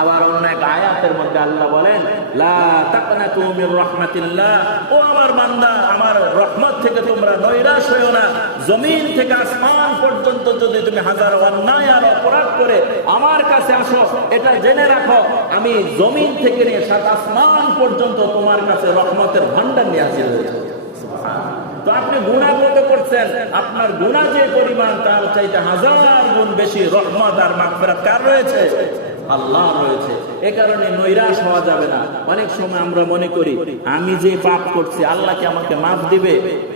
আবার অন্য এক আয়াতের মধ্যে আল্লাহ বলেন, লা তাকনাতু মির রাহমাতিল্লাহ, ও আমার বান্দা, আমার রহমত থেকে তোমরা নৈরাশ হইও না। জমিন থেকে আসমান পর্যন্ত যদি তুমি হাজার অন্যায় আর অপরাধ করে আমার কাছে আসো, এটা জেনে রাখো আমি জমিন থেকে নিয়ে সাত আসমান পর্যন্ত তোমার কাছে রহমতের ভান্ডার নিয়ে হাজির হয়েছে। তো আপনি গুনাহ করছেন, আপনার গুনাহ যে পরিমাণ তার চাইতে হাজার গুণ বেশি রহমত আর মাগফিরাত কার রয়েছে? আল্লাহ রয়েছে। এ কারণে নৈরাশ হওয়া যাবে না। অনেক সময় আমরা মনে করি আমি যে পাপ করছি আল্লাহ কি আমাকে মাফ দিবে?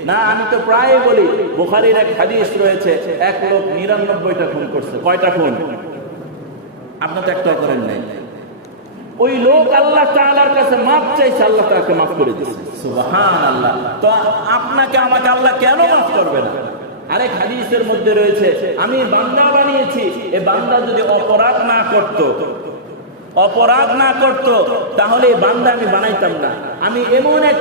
না, আমি তো প্রায় বলি, বুখারীর এক হাদিস রয়েছে, এক লোক 99টা খুন করছে। কয়টা খুন? আপনি তো একটা করেন নাই। ওই লোক আল্লাহ তাআলার কাছে মাফ চাইছে, আল্লাহ তাকে মাফ করে দিয়েছে। সুবহানাল্লাহ। তো আপনাকে আমাকে আল্লাহ কেন মাফ করবে না? আরেক হাদিসের মধ্যে রয়েছে, আমি বান্দা বানিয়েছি, এ বান্দা যদি অপরাধ না করত তাহলে এই বান্দা আমি বানাইতাম না। আমি এমন এক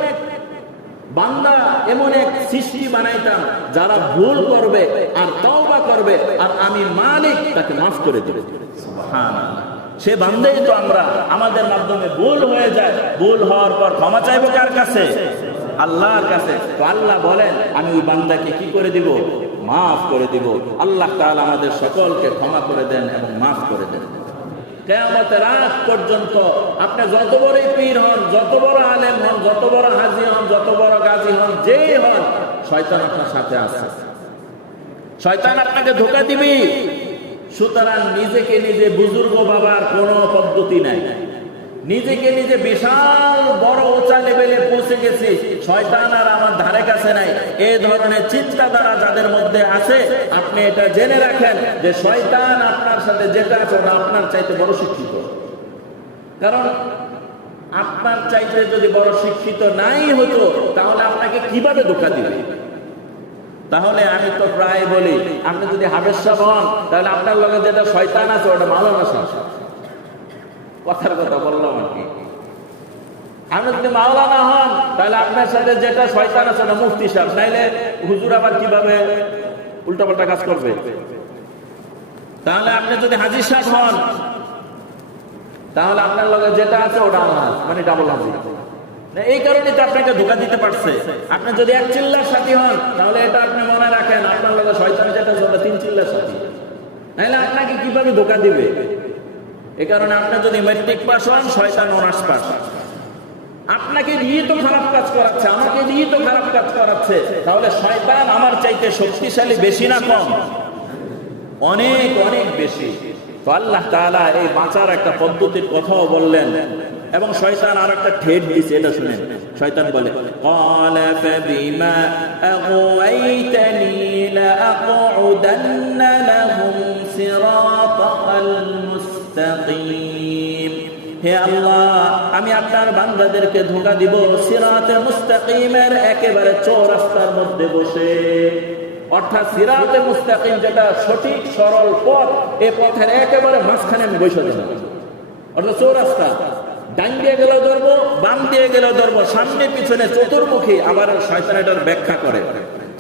বান্দা, এমন এক সৃষ্টি বানাইতাম যারা ভুল করবে আর তওবা করবে, আর আমি মালিক তাকে মাফ করে দেব। সুবহানাল্লাহ। সে বান্দাই তো আমরা, আমাদের মাধ্যমে ভুল হয়ে যায়। ভুল হওয়ার পর ক্ষমা চাইবো কার কাছে? আল্লাহর কাছে। তো আল্লাহ বলেন আমি ওই বান্দাকে কি করে দিব? মাফ করে দিব। আল্লাহ তাআলা আমাদের সকলকে ক্ষমা করে দেন এবং মাফ করে দেন। কিয়ামতের রাত পর্যন্ত আপনি যত বড়ই পীর হন, যত বড় আলেম হন, যত বড় হাজী হন, যত বড় গাজী হন, যেই হন, শয়তান আপনার সাথে আছে। শয়তান আপনাকে ধোঁকা দিবে। সুতরাং নিজেকে নিজে বুজুর্গ বাবার কোনো পদ্ধতি নাই। নিজেকে নিজে বিশাল বড় উঁচা লেভেলে পৌঁছে গেছি, শয়তান আর আমার ধারে কাছে নাই, এই ধরনের চিন্তাধারা যাদের মধ্যে আছে, আপনি এটা জেনে রাখেন যে শয়তান আপনার সাথে যেটা আছে ওটা আপনার চাইতে বড় শিক্ষিত। কারণ আপনার চাইতে যদি বড় শিক্ষিত নাই হতো তাহলে আপনাকে কিভাবে ধোঁকা দিবে? তাহলে আমি তো প্রায় বলি, আপনি যদি হাফেজ সাহেব হন তাহলে আপনার লগে যেটা শয়তান আছে ওটা মাওলানা সাহেব। কথার কথা বললাম আর কি। আপনি যদি মাওলানা হন তাহলে আপনার সাথে যেটা শয়তান আছে ওটা মুফতি সাহেব। নাইলে হুজুর আবার কিভাবে উল্টাপাল্টা কাজ করবে? তাহলে আপনি যদি হাজী সাহেব হন তাহলে আপনার লগে যেটা আছে ওটা আল্লাহ, মানে ডাবল হাজী। এই কারণে তো আপনাকে ধোঁকা দিতে পারছে। আপনি যদি এক চিল্লার সাথী হন তাহলে এটা আপনি মনে রাখেন আপনার লগে শয়তান যেটা আছে ওটা 3 চিল্লার সাথী। নাইলে আপনাকে কিভাবে ধোঁকা দিবে? এই কারণে আপনি যদি ম্যাট্রিক পাস হন, শয়তান অনার্স পাস। আপনাকে দিয়ে তো খারাপ কাজ করাচ্ছে, আমাকে দিয়ে তো খারাপ কাজ করাচ্ছে, তাহলে শয়তান আমার চাইতে শক্তিশালী বেশি না কম? অনেক অনেক বেশি। তো আল্লাহ তাআলা এই বাঁচার একটা পদ্ধতির কথাও বললেন এবং শয়তান আর একটা ঠেট দিয়েছে, এটা শুনেন। শয়তান বলে, ক্বালা ফাবিমা আগওয়াইতানি লাআকউদান্না লাহুম সিরাতাল মুস্তাকিম। হে আল্লাহ, আমি আপনার বান্দাদেরকে ধোঁকা দিব সিরাতে মুস্তাকিমের একেবারে চৌরাস্তার মধ্যে বসে। অর্থাৎ সিরাতে মুস্তাকিম যেটা সঠিক সরল পথ, এই পথের একেবারে মাঝখানে আমি বসে দেব। অর্থাৎ চৌরাস্তা, ডান দিয়ে গেলেও ধরবো, বাম দিয়ে গেলেও ধরবো, সামনে পিছনে চতুর্মুখী। আবার শয়তান এটার ব্যাখ্যা করে,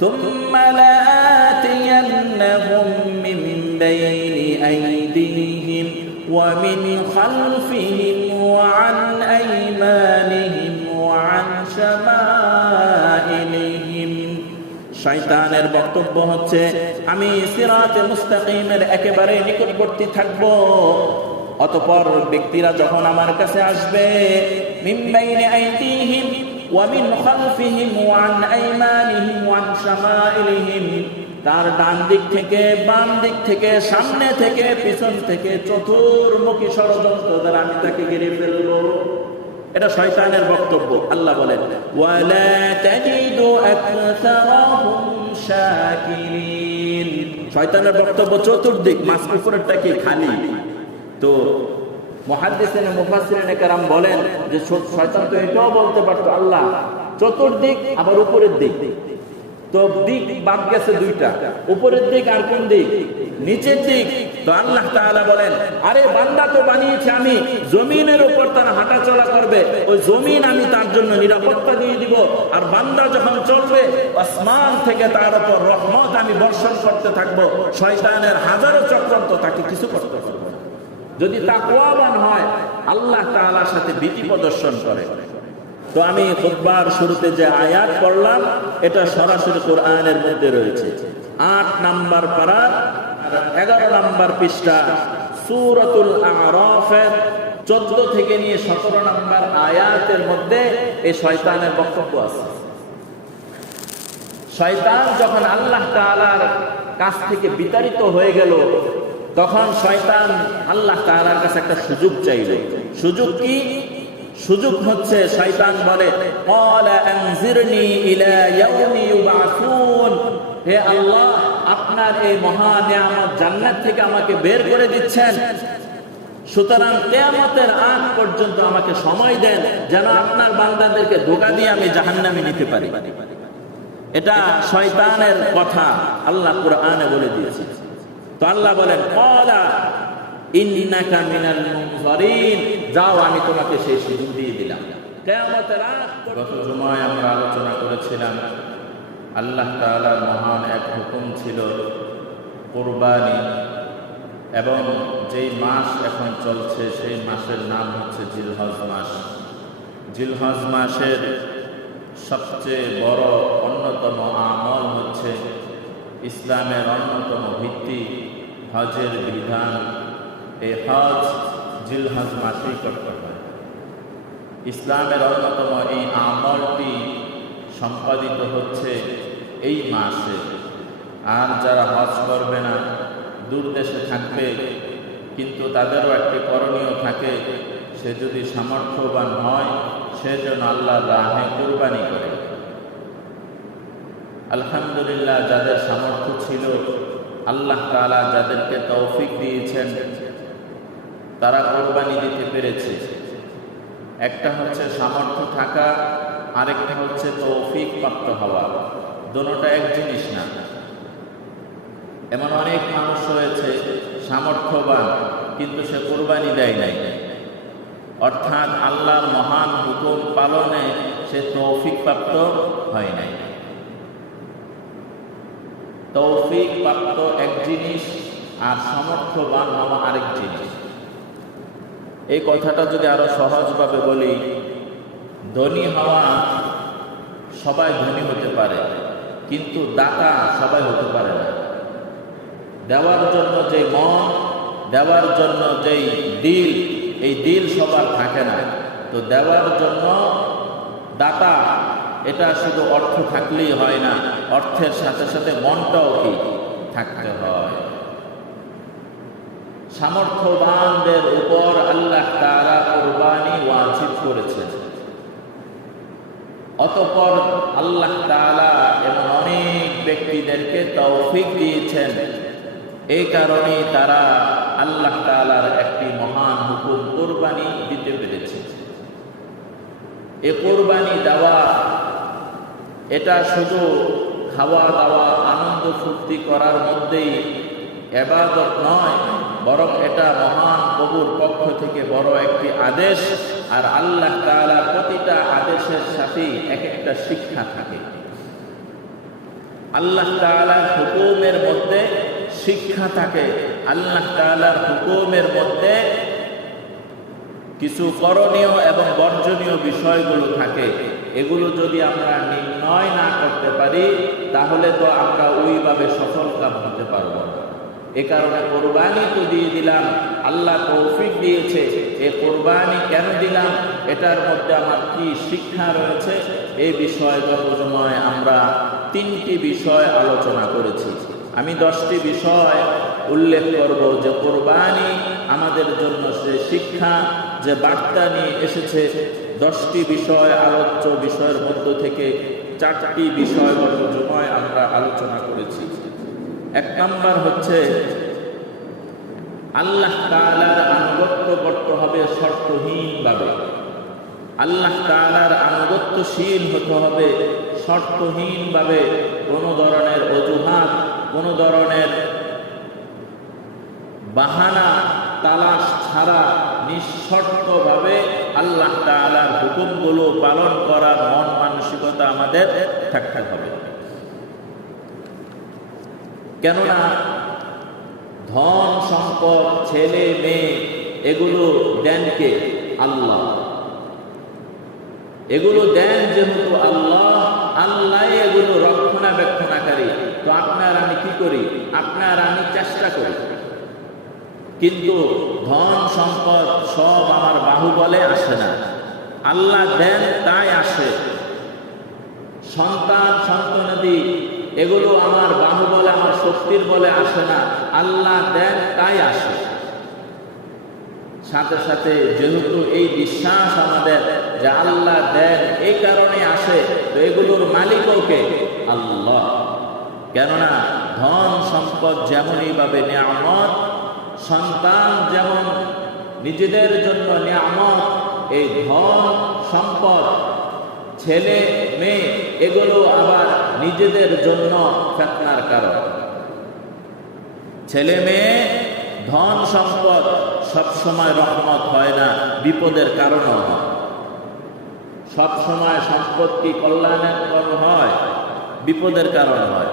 থুম্মা লাআতিয়ান্নাহুম মিন বাইনি আইদিহিম ওয়া মিন খালফিহিম ওয়া আন আইমানিহিম ওয়া আন শামাইলিহিম। শয়তানের বক্তব্য হচ্ছে আমি সিরাতে মুস্তাকিমের একেবারে নিকটবর্তী থাকবো। অতঃপর ব্যক্তিরা যখন আমার কাছে আসবে, মিন বাইনি আইদিহিম ওয়া মিন খালফিহিম ওয়া আন আইমানিহিম ওয়া আন শামাইলিহিম, তার ডান দিক থেকে, বাম দিক থেকে, সামনে থেকে, পিছন থেকে, চতুর্মুখী ষড়যন্ত্র দ্বারা আমি তাকে ঘিরে ফেলবো। এটা শয়তানের বক্তব্য। আল্লাহ বলেন, ওয়ালা তাজিদু আকসারাহুম শাকিরিন। শয়তানের বক্তব্য চতুর্দিক, মাঝ উপরেরটা কি খালি। তো মুহাদ্দিসিন মুফাসসিরিন কেরাম বলেন যে শয়তান তো এটাও বলতে পারতো আল্লাহ চতুর্দিক আবার উপরের দিক। তো দিক বাদ গেছে দুইটা, উপরের দিক আর কোন দিক? নিচের দিক। তো আল্লাহ তাআলা বলেন, আরে বান্দা তো বানিয়েছি আমি, জমিনের উপর তার হাঁটা চলা করবে, ওই জমিন আমি তার জন্য নিরাপত্তা দিয়ে দিব। আর বান্দা যখন চলবে, আসমান থেকে তার উপর রহমত আমি বর্ষণ করতে থাকবো। শয়তানের হাজারো চক্রান্ত তাকে কিছু করতে পারবে না। যদি তাকওয়াবান হয়, আল্লাহ তাআলার সাথে ভীতি প্রদর্শন করে। তো আমি খুতবার শুরুতে যে আয়াত পড়লাম এটা সরাসরি কোরআনের মধ্যে রয়েছে। 8 নাম্বার পারা 11 নাম্বার পৃষ্ঠা সূরাতুল আ'রাফের 14 থেকে নিয়ে 17 নাম্বার আয়াতের মধ্যে এই শয়তানের বক্তব্য আছে। শয়তান যখন আল্লাহ তাআলার কাছ থেকে বিতাড়িত হয়ে গেল, তখন শয়তান আল্লাহ তাআলার কাছে একটা সুযোগ চাইল। সুযোগ কি? সুযোগ হচ্ছে শয়তান বলে, ক্বালা আনজিরনি ইলা ইয়াউমি ইউবআসুন, হে আল্লাহ, আপনার এই মহা নিয়ামত জান্নাত থেকে আমাকে বের করে দিচ্ছেন, সুতরাং কিয়ামতের আগ পর্যন্ত আমাকে সময় দেন, যেন আপনার বান্দাদেরকে ধোঁকা দিয়ে আমি জাহান্নামে নিতে পারি। এটা শয়তানের কথা আল্লাহ কুরআনে বলে দিয়েছে। তো আল্লাহ বলেন, ক্বালা ইন্নাকা মিনাল মুনজারিন, যাও আমি তোমাকে সেই সুযোগ দিয়ে দিলাম। কিয়ামতের আগ গত জুমায় আমরা আলোচনা করেছিলাম আল্লাহ তাআলার মহান এক হুকুম ছিল কুরবানি, এবং যেই মাস এখন চলছে সেই মাসের নাম হচ্ছে জিলহজ মাস। জিলহজ মাসের সবচেয়ে বড় অন্যতম আমল হচ্ছে ইসলামের অন্যতম ভিত্তি হজের বিধান। এই হজ জিলহজ মাসেই করতে হয়। ইসলামের অন্যতম এই আমলটি সম্পাদিত হচ্ছে এই মাসে। আর যারা হজ করবে না, দূর দেশে থাকবে, কিন্তু তাদেরও একটি করণীয় থাকে, সে যদি সামর্থ্যবান হয় সে যেন আল্লাহর রাহে কুরবানি করে। আলহামদুলিল্লাহ, যাদের সামর্থ্য ছিল, আল্লাহ তাআলা যাদেরকে তৌফিক দিয়েছেন, তারা কুরবানি দিতে পেরেছে। একটা হচ্ছে সামর্থ্য থাকা, আরেকটা হচ্ছে তৌফিক প্রাপ্ত হওয়া। দুটোটা এক জিনিস না। এমন অনেক মানুষ রয়েছে সামর্থ্যবান, কিন্তু সে কুরবানি দেয় নাই, অর্থাৎ আল্লাহর মহান হুকুম পালনে সে তৌফিক প্রাপ্ত হয় নাই। তৌফিক প্রাপ্ত এক জিনিস আর সামর্থ্যবান হওয়া আরেক জিনিস। এই কথাটা যদি আরো সহজভাবে বলি, ধনী হওয়া, সবাই ধনী হতে পারে, কিন্তু দাতা সবাই হতে পারে না। দেওয়ার জন্য যে মন, দেওয়ার জন্য যেই দিল, এই দিল সবার থাকে না। তো দেওয়ার জন্য দাতা, এটা শুধু অর্থ থাকলেই হয় না, অর্থের সাথে সাথে মনটাও কি থাকতে হয়। সামর্থ্যবানদের উপর আল্লাহ তাআলা কুরবানি ওয়াজিব করেছেন। অতঃপর আল্লাহ তাআলা এমন অনেক ব্যক্তিদেরকে তৌফিক দিয়েছেন, এই কারণে তারা আল্লাহ তাআলার একটি মহান হুকুম কুরবানি দিতে পেরেছে। এই কুরবানি দেওয়া, এটা শুধু খাওয়া দাওয়া আনন্দ ফুর্তি করার মধ্যেই ইবাদত নয়, বরং এটা মহান প্রভুর পক্ষ থেকে বড় একটি আদেশ। আর আল্লাহ তাআলার প্রতিটা আদেশের সাথে এক একটা শিক্ষা থাকে। আল্লাহ তাআলার হুকুমের মধ্যে শিক্ষা থাকে, আল্লাহ তাআলার হুকুমের মধ্যে কিছু করণীয় এবং বর্জনীয় বিষয়গুলো থাকে। এগুলো যদি আমরা নির্ণয় না করতে পারি, তাহলে তো আমরা ওইভাবে সফল কাম হতে পারবো না। এ কারণে কোরবানি তো দিয়ে দিলাম, আল্লাহ তৌফিক দিয়েছে। এই কোরবানি কেন দিলাম, এটার মধ্যে আমার কি শিক্ষা রয়েছে, এই বিষয়ে গত জুমায় আমরা 3টি বিষয় আলোচনা করেছি। আমি 10টি বিষয় উল্লেখ করব যে কোরবানি আমাদের জন্য যে শিক্ষা, যে বার্তা নিয়ে এসেছে। 10টি বিষয় আলোচ্য বিষয়ের মধ্য থেকে 4টি বিষয় গত জুমায় আমরা আলোচনা করেছি। 1 নম্বর হচ্ছে আল্লাহ তাআলার আনুগত্য করতে হবে শর্তহীনভাবে। আল্লাহ তাআলার আনুগত্যশীল হতে হবে শর্তহীনভাবে। কোনো ধরনের অজুহাত, কোনো ধরনের বাহানা তালাশ ছাড়া নিঃশর্তভাবে আল্লাহ তাআলার হুকুমগুলো পালন করার মন মানসিকতা আমাদের থাকতে হবে। কেননা ধন সম্পদ, ছেলে মেয়ে, এগুলো দেন কে? আল্লাহ। এগুলো দেন যেহেতু আল্লাহ, আল্লাহ এগুলো রক্ষণাবেক্ষণাকারী। তো আপনার আমি কি করি? আপনার আমি চেষ্টা করি, কিন্তু ধন সম্পদ সব আমার বাহুবলে আসে না। আল্লাহ দেন তাই আসে। সন্তান সন্তানাদি এগুলো আমার বাহুবলে, আমার শক্তির বলে আসে না। আল্লাহ দেন তাই আসে। সাথে সাথে যেহেতু এই বিশ্বাস আমাদের যে আল্লাহ দেন এই কারণে আসে, তো এগুলোর মালিকও কে? আল্লাহ। কেননা ধন সম্পদ যেমনই ভাবে নিয়ামত, সন্তান যেমন নিজেদের জন্য নিয়ামত, এই ধন সম্পদ ছেলে মেয়ে এগুলো আবার নিজেদের জন্য ফিতনার কারণ। ছেলে মেয়ে ধন সম্পদ সবসময় রহমত হয় না, বিপদের কারণও হয়। সবসময় সম্পত্তি কল্যাণের কারণ হয়, বিপদের কারণ হয়।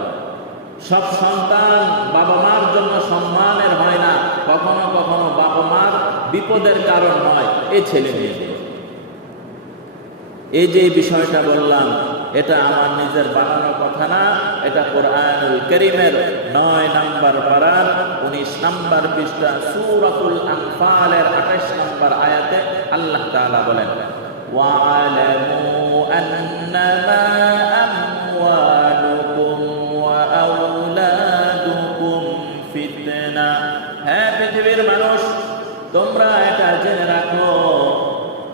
সব সন্তান বাবা মার জন্য সম্মানের হয় না, কখনো কখনো বাবা মার বিপদের কারণ হয় এই ছেলে মেয়ে। এই যে বিষয়টা বললাম, এটা আমার নিজের বানানো কথা না, এটা কোরআনুল কারীমের 9 নম্বর পারার 19 নম্বর পৃষ্ঠা সূরাতুল আনফালের 28 নম্বর আয়াতে আল্লাহ তাআলা বলেন, ওয়া'লামু আন্নামা আমওয়ালুকুম ওয়া আওলাদুকুম ফিতনা। হ্যাঁ পৃথিবীর মানুষ, তোমরা এটা জেনে রাখো,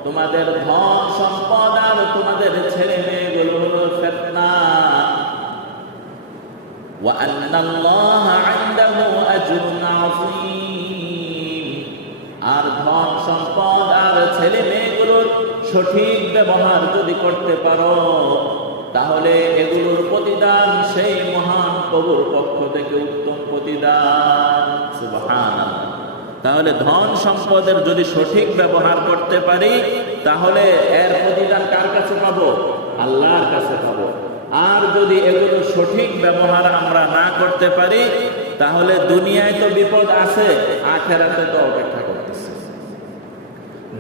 তোমাদের ধন সম্পদ আর তোমাদের ছেলে মেয়েগুলো হলো ফিতনা। ওয়া আন্নাল্লাহা ইনদাহু আজরুন আযীম। আর ধন সম্পদ আর ছেলে মেয়েগুলোর সঠিক ব্যবহার যদি করতে পারো, তাহলে এগুলোর প্রতিদান সেই মহান প্রভুর পক্ষ থেকে উত্তম প্রতিদান। সুবহানাল্লাহ। তাহলে ধন সম্পদের যদি সঠিক ব্যবহার করতে পারি, তাহলে এর প্রতিদান কার কাছে পাবো? আল্লাহর কাছে পাবো। আর যদি এগুলো সঠিক ব্যবহার আমরা না করতে পারি, তাহলে দুনিয়ায় তো বিপদ আছে, আখিরাতে তো অপেক্ষা করতেছে।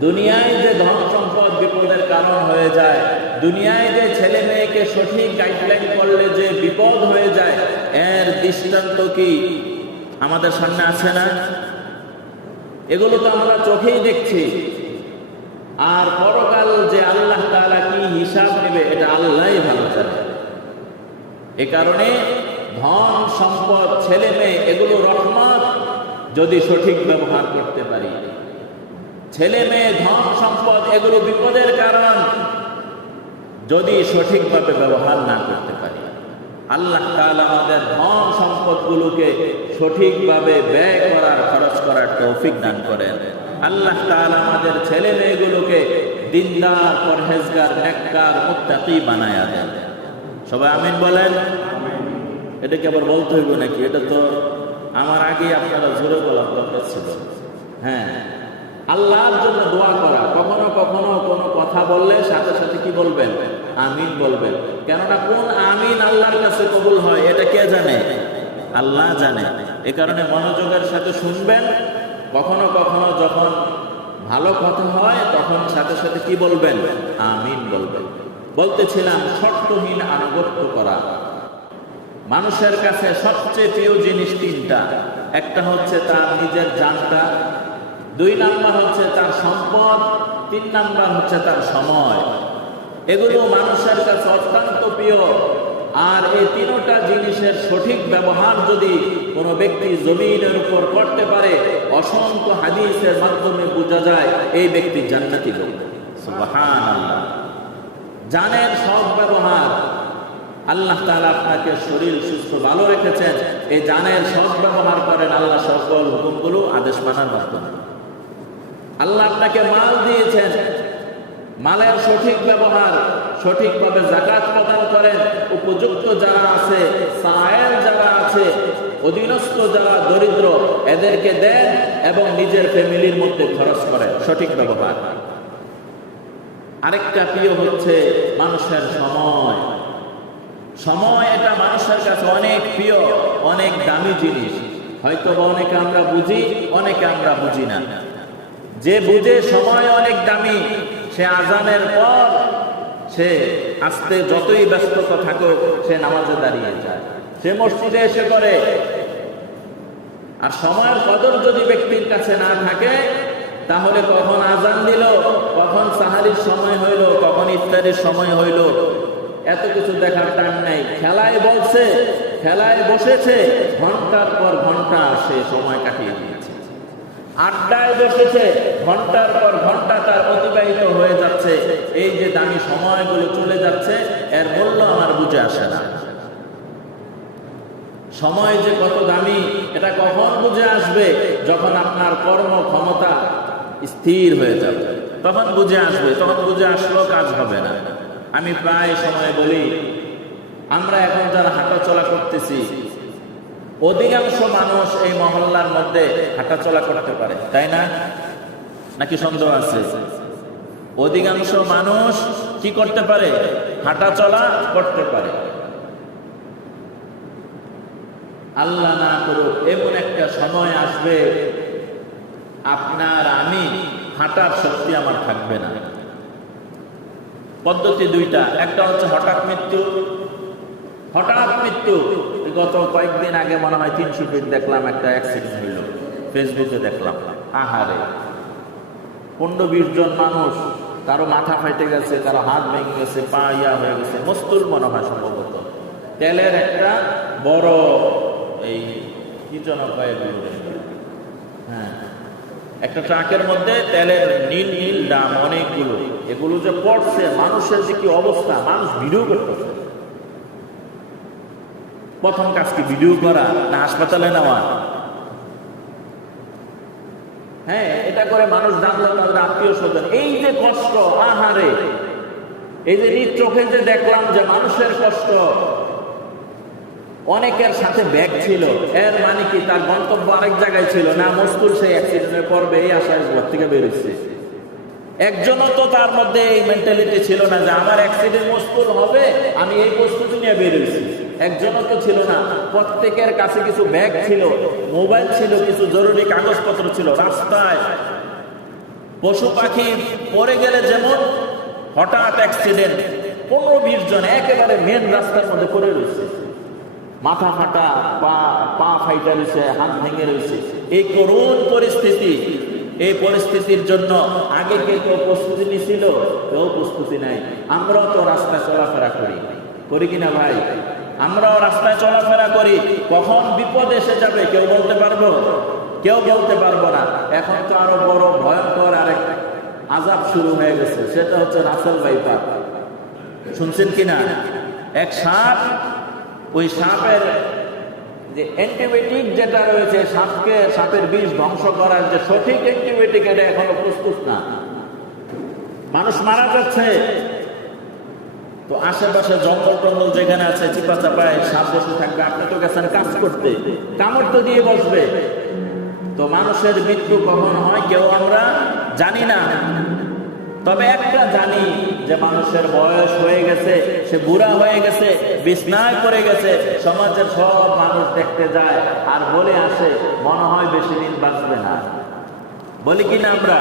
দুনিয়ায় যে ধন সম্পদ বিপদের কারণ হয়ে যায়, দুনিয়ায় যে ছেলে মেয়েকে সঠিক গাইডলাইন করলে যে বিপদ হয়ে যায়, এর দৃষ্টান্ত কি আমাদের সামনে আছে না? এগুলো তো আমরা চোখেই দেখছি। আর পরকাল যে আল্লাহ তাআলা কি হিসাব নেবে, এটা আল্লাহই ভালো জানে। এ কারণে ধন সম্পদ ছেলে মেয়ে এগুলো রহমত, যদি সঠিক ব্যবহার করতে পারি। ছেলে মেয়ে ধন সম্পদ এগুলো বিপদের কারণ, যদি সঠিকভাবে ব্যবহার না করতে পারি। আল্লাহ তাআলা আমাদের ধন সম্পদগুলোকে সঠিকভাবে ব্যয় করার, খরচ করার তৌফিক দান করেন। আল্লাহ তাআলা আমাদের ছেলে মেয়েগুলোকে দিনদার, পরহেজগার, নেককার, মুত্তাকি বানায়া দেন। সবাই আমিন বলেন। এটা কি আবার বলতে হইব নাকি? এটা তো আমার আগেই আপনারা জোরে বলার দরকার ছিল। হ্যাঁ, আল্লাহর জন্য দোয়া করা। কখনো কখনো কোনো কথা বললে সাথে সাথে কি বলবেন? আমিন বলবেন। কেননা কোন আমিন আল্লাহর কাছে কবুল হয় এটা কে জানে? আল্লাহ জানে। এ কারণে মনোযোগের সাথে শুনবেন। কখনো কখনো যখন ভালো কথা হয় তখন সাথে সাথে কি বলবেন? আমিন বলবেন। বলতেছিলাম শর্তহীন আনুগত্য করা। মানুষের কাছে সবচেয়ে প্রিয় জিনিস তিনটা। একটা হচ্ছে তার নিজের জানটা, 2 নাম্বার হচ্ছে তার সম্পদ, 3 নাম্বার হচ্ছে তার সময়। এগুলো মানুষের কাছে অত্যন্ত প্রিয়। আর এই 3টা জিনিসের সঠিক ব্যবহার যদি কোনো ব্যক্তি জমিনের উপর করতে পারে, অসংখ্য হাদিসের মাধ্যমে বোঝা যায় এই ব্যক্তি জান্নাতি লোক। সুবহানাল্লাহ। জানের সৎ ব্যবহার। আল্লাহ তাআলা আপনাকে শরীর সুস্থ ভালো রেখেছেন, এই জানের সৎ ব্যবহার করেন আল্লাহ সকল হুকুমগুলো আদেশ মানার মাধ্যমে। আল্লাহ আপনাকে মাল দিয়েছেন, মালের সঠিক ব্যবহার, সঠিকভাবে যাকাত প্রদান করেন। উপযুক্ত যারা আছে, সায়েল যারা আছে, অধীনস্থ যারা দরিদ্র, এদেরকে দেন এবং নিজের ফ্যামিলির মধ্যে খরচ করেন। সঠিক ব্যবহার। আরেকটা প্রিয় হচ্ছে মানুষের সময়। সময় এটা মানুষের কাছে অনেক প্রিয়, অনেক দামি জিনিস। হয়তো অনেকে আমরা বুঝি, অনেকে আমরা বুঝি না। যে বুঝে সময় অনেক দামি, সে আজানের পর সে আস্তে যতই ব্যস্ততা থাকুক সে নামাজে দাঁড়িয়ে যায়, সে মসজিদে এসে করে। আর সময়ের কদর যদি ব্যক্তির কাছে না থাকে, তাহলে কখন আজান দিল, কখন সাহারির সময় হইল, কখন ইফতারের সময় হইল, এত কিছু দেখার টাইম নাই। খেলায় বলছে, খেলায় বসেছে, ঘন্টার পর ঘন্টা সে সময় কাটিয়ে দিয়েছে। আড্ডায় বসেছে, ঘন্টার পর ঘন্টা তার অতিবাহিত হয়ে যাচ্ছে। এই যে দামি সময়গুলো চলে যাচ্ছে, এর মূল্য আমার বুঝে আসে না। সময় যে কত দামি এটা কখন বুঝে আসবে? যখন আপনার কর্ম ক্ষমতা স্থির হয়ে যাবে, তখন বুঝে আসবে। তখন বুঝে আসলেও কাজ হবে না। আমি প্রায় সময় বলি, আমরা এখন যারা হাঁটাচলা করতেছি, অধিকাংশ মানুষ এই মহল্লার মধ্যে হাঁটাচলা করতে পারে, তাই না? নাকি সন্দেহ আছে? অধিকাংশ মানুষ কি করতে পারে? হাঁটাচলা করতে পারে। আল্লাহ না করুক এমন একটা সময় আসবে, আপনার আমি হাঁটার শক্তি আমার থাকবে না। পদ্ধতি দুইটা, একটা হচ্ছে হঠাৎ মৃত্যু। হঠাৎ মৃত্যু, গত কয়েকদিন আগে মনে হয় 300 ফিট দেখলাম একটা অ্যাক্সিডেন্ট হইল, ফেসবুকে দেখলাম। আহারে, 15-20 জন মানুষ, কারো মাথা ফেটে গেছে, কারো হাত ভেঙে গেছে, পা ইয়া হয়ে গেছে, মস্তুল মনে হয় সম্ভবত। তেলের একটা বড় এই কি যেন কয়, হ্যাঁ, একটা ট্রাকের মধ্যে তেলের নীল নীল দাম অনেকগুলো, এগুলো যে পড়ছে, মানুষের যে কি অবস্থা, মানুষ ভিডিও করতেছে। প্রথম কাজ কি ভিডিও করা না হাসপাতালে নেওয়া? হ্যাঁ, এটা করে মানুষ জানলো তাদের আত্মীয় স্বজন। এই যে কষ্ট, আহারে, এই যে নিজ চোখে যে দেখলাম যে মানুষের কষ্ট। অনেকের সাথে ব্যাগ ছিল, এর মানে কি তার গন্তব্য আরেক জায়গায় ছিল না, মস্তুল সেই অ্যাক্সিডেন্টের পর্বে এই আশায় ঘর থেকে বেরোচ্ছে। একজনও তো তার মধ্যে এই মেন্টালিটি ছিল না যে আমার অ্যাক্সিডেন্ট মস্তুল হবে, আমি এই প্রস্তুতি নিয়ে বেরোচ্ছি। একজনও তো ছিল না। প্রত্যেকের কাছে কিছু ব্যাগ ছিল, মোবাইল ছিল, কিছু জরুরি কাগজপত্র ছিল। রাস্তায় পশু পাখি পড়ে গেলে যেমন হঠাৎ অ্যাক্সিডেন্ট, 15-20 জন একেবারে মেন রাস্তার মধ্যে পড়ে রয়েছে, মাথা ফাটা, পা ফাইটা রয়েছে, হাত ভেঙে রয়েছে। এই করুণ পরিস্থিতি, এই পরিস্থিতির জন্য আগে কে কেউ প্রস্তুতি নিছিল? কেউ প্রস্তুতি নাই। আমরাও তো রাস্তায় চলাফেরা করি কিনা ভাই? আমরাও রাস্তায় চলাফেরা করি। কখন বিপদ এসে যাবে কেউ বলতে পারবো? কেউ বলতে পারবো না। এখন তো আরো বড় ভয়ঙ্কর আরেক আযাব শুরু হয়ে গেছে, সেটা হচ্ছে রাসেল ভাইপার। শুনছেন কিনা? এক সাপ, ওই সাপের যে অ্যান্টিবায়োটিক যেটা রয়েছে, সাপের বিষ ধ্বংস করার যে সঠিক অ্যান্টিবায়োটিক, এটা এখনো প্রস্তুত না। মানুষ মারা যাচ্ছে। তো আশেপাশে জঙ্গল টঙ্গল যেখানে আছে, চিপা চাপায় সাপ বসে থাকবে। আপনি তো গেছেন কাজ করতে, কামড় তো দিয়ে বসবে। তো মানুষের মৃত্যু কখন হয় কেউ আমরা জানি না। তবে একটা জানি যে মানুষের বয়স হয়ে গেছে, সে বুড়া হয়ে গেছে, বিছনায় পড়ে গেছে, সমাজের সব মানুষ দেখতে যায় আর বলে আসে মনে হয় বেশি দিন বাঁচবে না। বলি কিনা আমরা?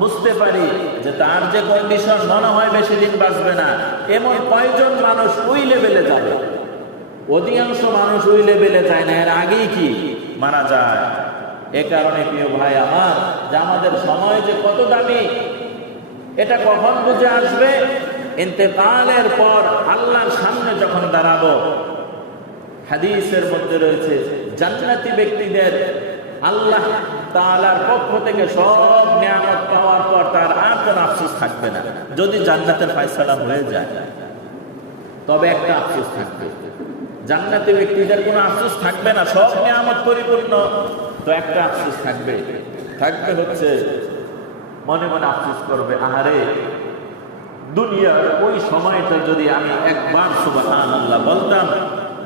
বুঝতে পারি যে তার যে কন্ডিশন, মনে হয় বেশি দিন বাঁচবে না। এমন কয়জন মানুষ ওই লেভেলে যাবে? অধিকাংশ মানুষ ওই লেভেলে যায় না, এর আগেই কি মারা যায়। এ কারণে প্রিয় ভাই আমার, যে আমাদের সময় যে কত দামি, এটা কখন বুঝে আসবে? ইন্তেকালের পর আল্লাহর সামনে যখন দাঁড়াবো। হাদিসের মধ্যে রয়েছে জান্নাতি ব্যক্তিদের আল্লাহ তাআলার পক্ষ থেকে সব নিয়ামত পাওয়ার পর তার আর কোনো আফসোস থাকবে না। যদি জান্নাতের ফয়সালা হয়ে যায়, তবে একটা আফসোস থাকবে। জান্নাতি ব্যক্তিদের কোনো আফসোস থাকবে না, সব নিয়ামত পরিপূর্ণ। তো একটা আফসোস থাকবে হচ্ছে মনে মনে আফসোস করবে, আহারে, দুনিয়ার ওই সময়টা যদি আমি একবার সুবহানাল্লাহ বলতাম,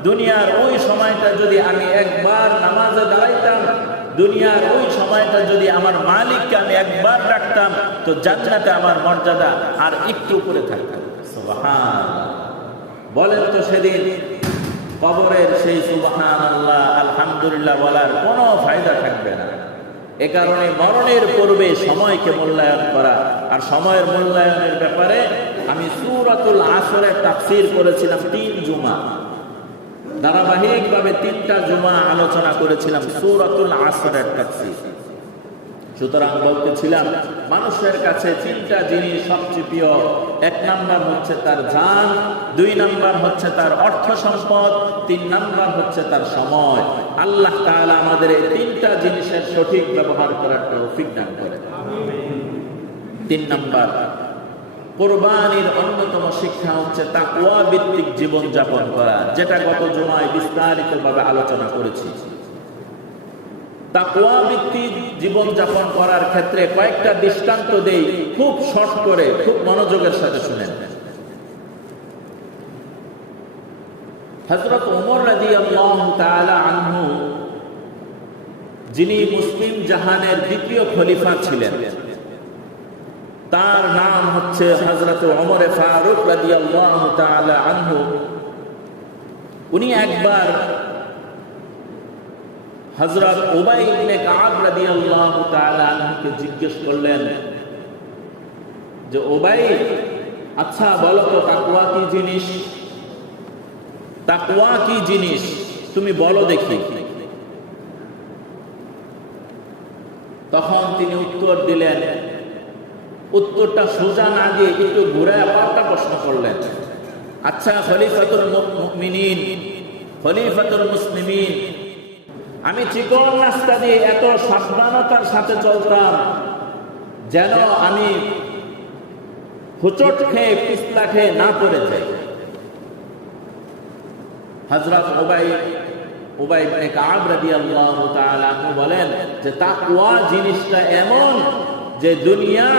দুনিয়ার ওই সময়টা যদি আমি একবার নামাজে দাঁড়াইতাম, দুনিয়ার ওই সময়টা যদি আমার মালিককে আমি একবার ডাকতাম, তো জান্নাতে আমার মর্যাদা আর একটু উপরে থাকতো। সুবহানাল্লাহ বলেন তো, সেদিন কবরের সেই সুবহানাল্লাহ আলহামদুলিল্লাহ বলার কোনো ফায়দা থাকবে না। এ কারণে মরণের পূর্বে সময়কে মূল্যায়ন করা। আর সময়ের মূল্যায়নের ব্যাপারে আমি সূরাতুল আসরের তাফসীর করেছিলাম 3 জুমা, ধারাবাহিকভাবে 3টা জুমা আলোচনা করেছিলাম সূরাতুল আসরের তাফসীর। সুতরাং বলতেছিলাম, মানুষের কাছে 3টা জিনিস সবচেয়ে প্রিয়। 1 নাম্বার হচ্ছে তার জান, 2 নাম্বার হচ্ছে তার অর্থ সম্পদ, 3 নাম্বার হচ্ছে তার সময়। আল্লাহ তাআলা আমাদের এই 3টা জিনিসের সঠিক ব্যবহার করার তৌফিক দান করেন। 3 নাম্বার, কুরবানির অন্যতম শিক্ষা হচ্ছে তাকওয়া ভিত্তিক জীবন যাপন করা, যেটা গত জুমায় বিস্তারিতভাবে আলোচনা করেছি। তাকওয়া ভিত্তিক জীবন যাপন করার ক্ষেত্রে কয়েকটা দৃষ্টান্ত দেই, খুব শর্ট করে, খুব মনোযোগের সাথে শুনেন। হযরত ওমর রাদিয়াল্লাহু তাআলা আনহু, যিনি মুসলিম জাহানের দ্বিতীয় খলিফা ছিলেন, তার নাম হচ্ছে হযরত ওমর ফারুক রাদিয়াল্লাহু তাআলা আনহু। উনি একবার হযরত উবাই ইবনে কাব রাদিয়াল্লাহু তাআলা আনহুকে জিজ্ঞেস করলেন যে, উবাই, আচ্ছা বলো তো তাকওয়া কি জিনিস? তাকওয়া কি জিনিস তুমি বলো দেখি। তখন তিনি উত্তর দিলেন, উত্তরটা সোজা না দিয়ে একটু ঘুরায় পাল্টা প্রশ্ন করলেন, আচ্ছা খলিফাতুল মুমিনিন, খলিফাতুল মুসলিমিন, আমি চিকন রাস্তা দিয়ে এত সাবধানতার সাথে চলতাম যেন আমি হুচট খেয়ে পিছলা খেয়ে না পড়ে যাই। হযরত উবাই ইবনে কাব রাদিয়াল্লাহু তাআলা আনহু বলেন যে তাকওয়া জিনিসটা এমন যে দুনিয়া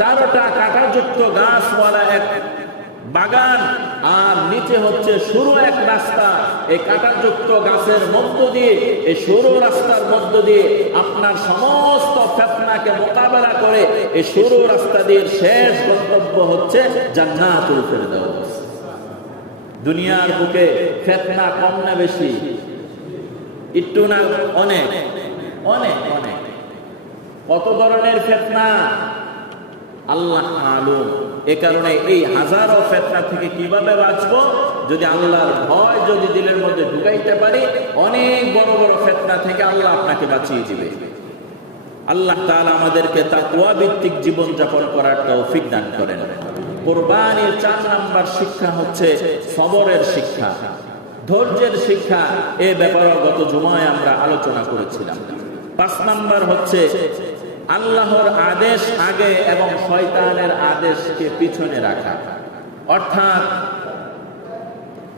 4টা কাঁটাযুক্ত গাছওয়ালা এক বাগান, আর নিচে হচ্ছে সরু এক রাস্তা। এই কাঁটাযুক্ত গাছের মধ্য দিয়ে, এই সরু রাস্তার মধ্য দিয়ে আপনার সমস্ত ফিতনাকে মোকাবেলা করে এই সরু রাস্তা দিয়ে শেষ গন্তব্য হচ্ছে জান্নাতুল ফেরদাউস। দুনিয়ার বুকে ফিতনা কম না বেশি? একটু না অনেক? অনেক অনেক। কত ধরনের ফিতনা আল্লাহ মালুম। এ কারণে এই হাজারো ফিতনা থেকে কিভাবে বাঁচবো? যদি আল্লাহর ভয় যদি দিলের মধ্যে ঢুকাইতে পারি, অনেক বড় বড় ফিতনা থেকে আল্লাহ আপনাকে বাঁচিয়ে দিবে। আল্লাহ তাআলা আমাদেরকে তাকওয়া ভিত্তিক জীবন যাপন করার তৌফিক দান করেন। কুরবানির 4 নাম্বার শিক্ষা হচ্ছে সবরের শিক্ষা, ধৈর্যের শিক্ষা। এ ব্যাপারে গত জুমায় আমরা আলোচনা করেছিলাম। 5 নাম্বার হচ্ছে আল্লাহর আদেশ আগে এবং শয়তানের আদেশকে পিছনে রাখা। অর্থাৎ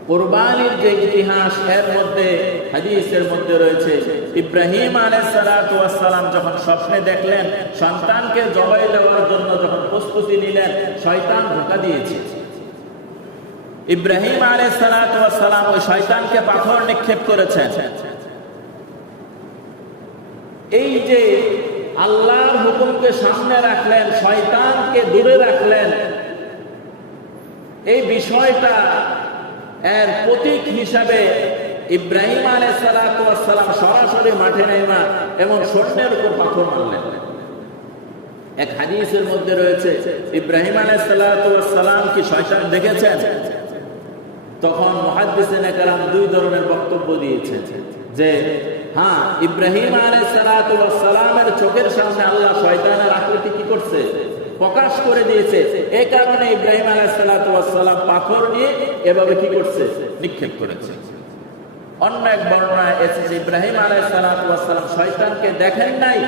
কুরবানির যে ইতিহাস, এর মধ্যে হাদিসের মধ্যে রয়েছে, ইব্রাহিম আলাইহিস সালাতু ওয়াস সালাম যখন স্বপ্নে দেখলেন সন্তানকে জবাই দেওয়ার জন্য যখন প্রস্তুতি নিলেন, শয়তান ধোঁকা দিয়েছে। ইব্রাহিম আলাইহিস সালাতু ওয়াস সালাম ওই শয়তানকে পাথর নিক্ষেপ করেছেন। এই যে আল্লাহর হুকুমকে সামনে রাখলেন, শয়তানকে দূরে রাখলেন, এই বিষয়টা এর প্রতীক হিসাবে ইব্রাহিম আলাইহিস সালাতু ওয়াস সালাম সরাসরি মাঠে নাইমা এবং সৈন্যের উপর পাথর মারলেন। এক হাদিসের মধ্যে রয়েছে ইব্রাহিম আলাইহিস সালাতু ওয়াস সালাম কি শয়তান দেখেছেন? তখন মুহাদ্দিসিনে কেরাম 2 ধরনের বক্তব্য দিয়েছেন যে হ্যাঁ, ইব্রাহিম আলাইহিস সালাতু ওয়াস সালামের চোখের সামনে আল্লাহ শয়তানের আকৃতি কি করছে? প্রকাশ করে দিয়েছে। এই কারণে ইব্রাহিম আলাইহিস সালাতু ওয়াস সালাম পাথর নিয়ে এভাবে কি করছে? নিক্ষেপ করেছে। অন্য এক বর্ণনায় এসেছে ইব্রাহিম আলাইহিস সালাতু ওয়াস সালাম শয়তানকে দেখেন নাই,